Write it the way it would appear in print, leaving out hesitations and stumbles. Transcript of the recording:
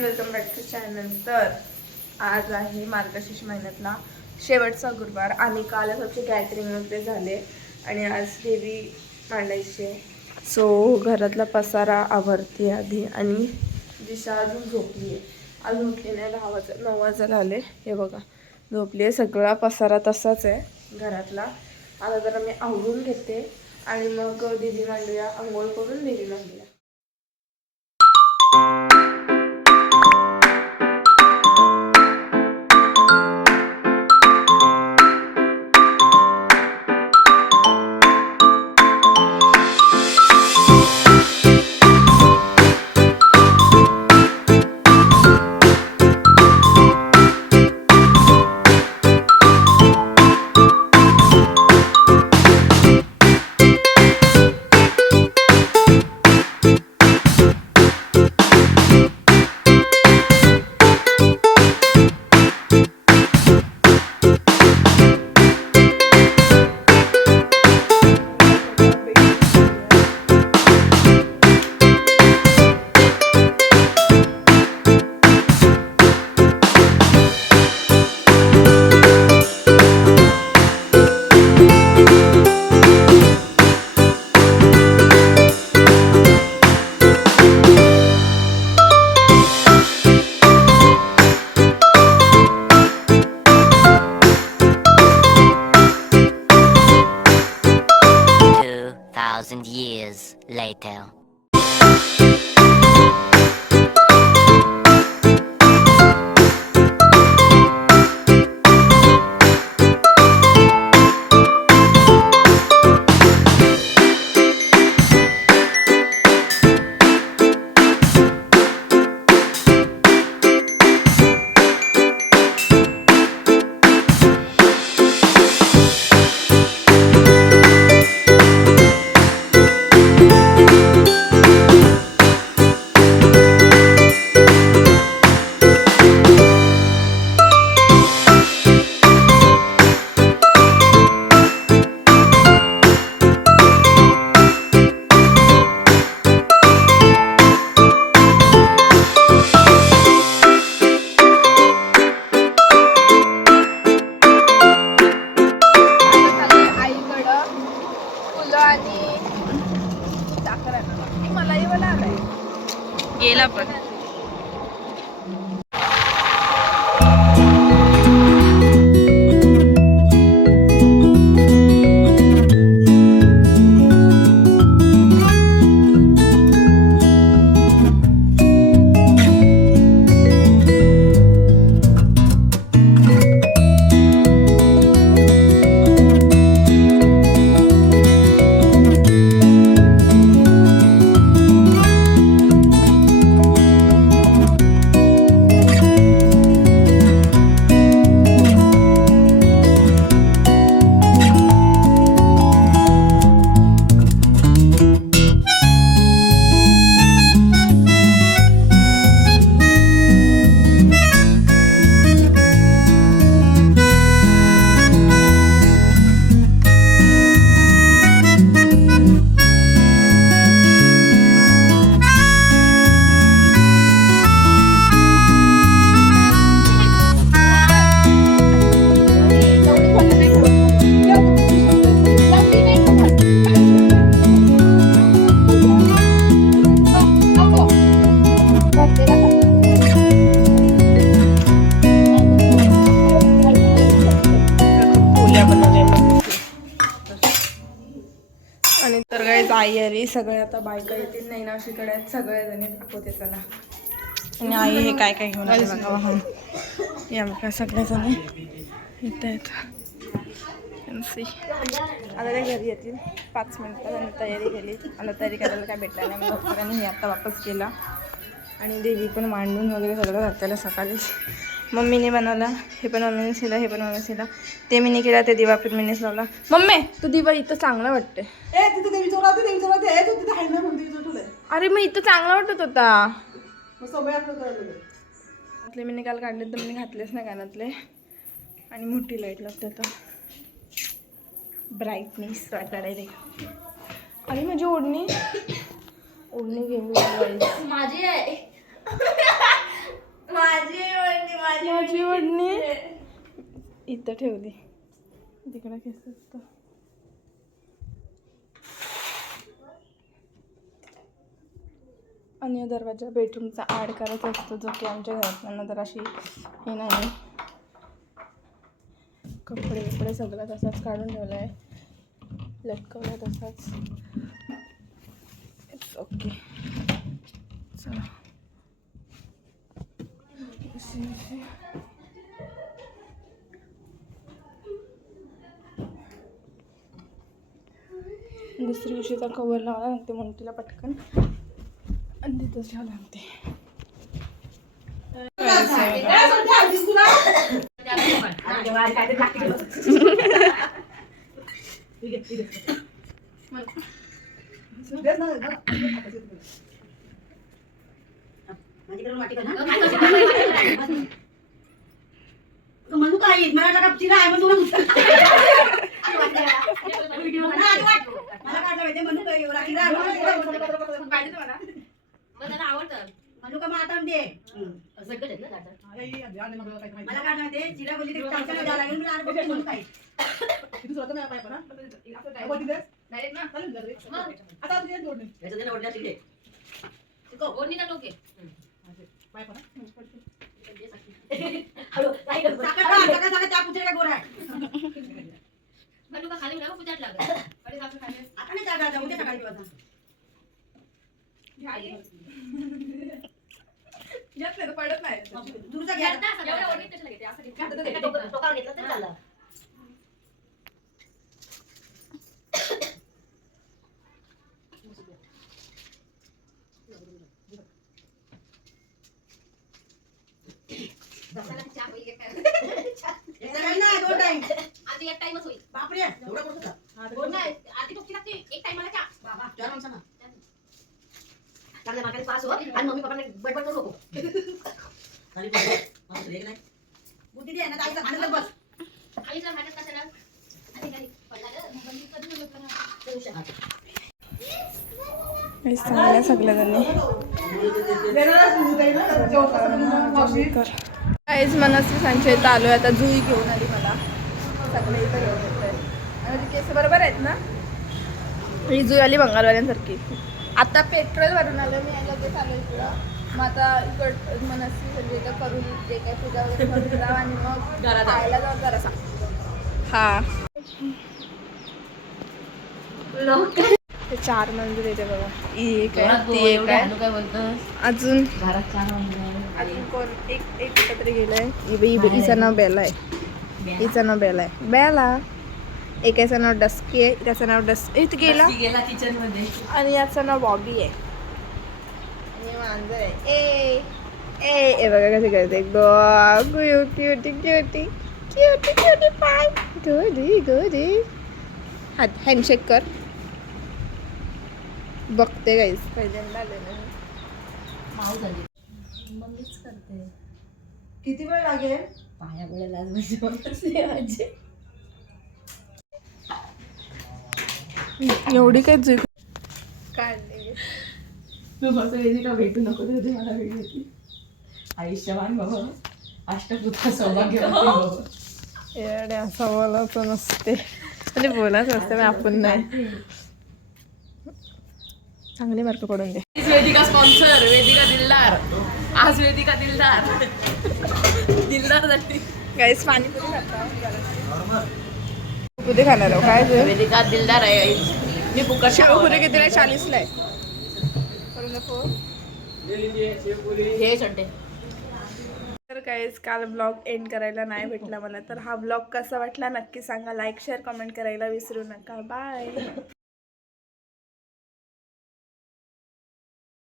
Welcome back to channel. तर आज आहे मार्गशीर्ष महिन्यातला शेवटचा गुरुवार आणि कालच आमचे गॅदरिंग वगैरे झाले आणि आज देवी मांडायची आहे. सो घरातला पसारा आवरते आधी आणि दिशा अजून झोपली आहे. अजून उठली नाही. 9 वाजायला आले. हे बघा झोपली आहे. सगळा पसारा तसाच आहे घरातला. आता जरा मी आवरून घेते आणि मग देवी मांडूया. आंघोळ करून देवी मांडूया. Years later. गेला पण आई आली. सगळे आता बायका येतील. नैनाशीकडे आहेत सगळेजणी. दाखवते चला. आणि आई हे काय काय घेऊन आले बघा. हा या बघा सगळेजण इथे आहेत. आता ते घरी येतील 5 मिनिटात. आणि तयारी केली. मला तयारी करायला काय भेटलं नाही. मग आणि हे आता वापस केला. आणि देवी पण मांडून वगैरे सगळं घातलेलं सकाळी. मम्मीने बनवला. हे पण मम्मीने शिला. हे पण मम्मीने शिला. ते मीने केला. ते दिवा पण मीनेच लावला. मम्मी तू दिवा इथं चांगला वाटते. अरे मग इथं चांगला वाटत होता. मीने काल काढले तर मी घातलेच नाही कानातले. आणि मोठी लाईट लागते आता. ब्राईटनेस वाटायला. अरे माझी ओढणी गेली. माझी आहे. इथं ठेवली, तिकडे केस असतं. आणि दरवाजा बेडरूमचा ॲड करायचा असतो, जो की आमच्या घरातल्यांना जर अशी हे नाही. कपडे सगळं तसाच काढून ठेवला आहे, लटकवला तसाच. It's okay. चला दुसरी उशीचा कवर लावला लागते मोठीला पटकन आणि तिथंच ठेवावं लागते. म्हणू काही मला चिरा आहे म्हणून मला काढला पाहिजे म्हणू काही मला आवडतं म्हणू का मग आता दे मला काढला ते चिरा बोलली द्यावं लागेल मी आणि बघते म्हणू काही त्या पुतळ्या गोरा आहे खाली आता नाही जागा उद्या सकाळी पडत नाही. दूरचा घ्या बापरे एवढा करतो चांगल्या मार्काने पास हो आणि मम्मी पप्पाने बडबड करू नको बुद्धी दे ना आईचा भांडत बस आईचा भांडत कशाला चांगल्या सगळ्यांनी काहीच मनस्वी सांगते इथं आलोय. आता जुई घेऊन आली मला, सगळे इथं घेऊन येतोय. आणि केस बरोबर आहेत ना? ही जुई आली बंगालवाल्यांसारखी. आता पेट्रोल भरून आलं मी, लगेच आलो इकडं. मग आता इकडं मनस्वी म्हणजे इथं करून जे काय पूजा वगैरे करून जावं आणि मग खायला जाऊ जरासा. हा ते 4 मंदिर येते बघा. एक आहे, ती एक आहे, अजून कोण एक एकत्र गेलाय. हिचं नाव बेला आहे, हिचं नाव बेला आहे. बेला एकाचं नाव डस्की आहे, त्याचं नाव इथं गेला किचन मध्ये. आणि याचं नाव बॉबी आहे. आणि मांजर आहे ए बघा कसं करते. क्युटी क्युटी क्युटी क्युटी पाय गोडी गोडी. हात हँडशेक कर. बघते गाईस पहिल्यांदा आले ना मम्मीच करते. किती वेळ लागेल? पाया बोलायला एवढी काय जुई काढले तू फक्त वेदिका भेटू नको ते मला भेटली. आयुष्यवान बाबा अष्टपुत्र सौभाग्यवती बाबा. एवढ्या सवालाचं नसते म्हणजे बोलायचं असते, पण आपण नाही. चांगले मार्क पडून दे. वेदिका स्पॉन्सर वेदिका दिलदार. आज वेदिका दिलदार दिलदार झाली. गाईस पाणीपुरी कुठे खाणार आहो काय ते? वेदिका दिलदार आहे. मी बुका शेवपुरी कितीला? 40ला आहे. हे संडे. तर गाईस काल ब्लॉग एंड करायला नाही भेटला मला, तर हा ब्लॉग कसा वाटला नक्की सांगा. लाईक शेअर कमेंट करायला विसरू नका. बाय.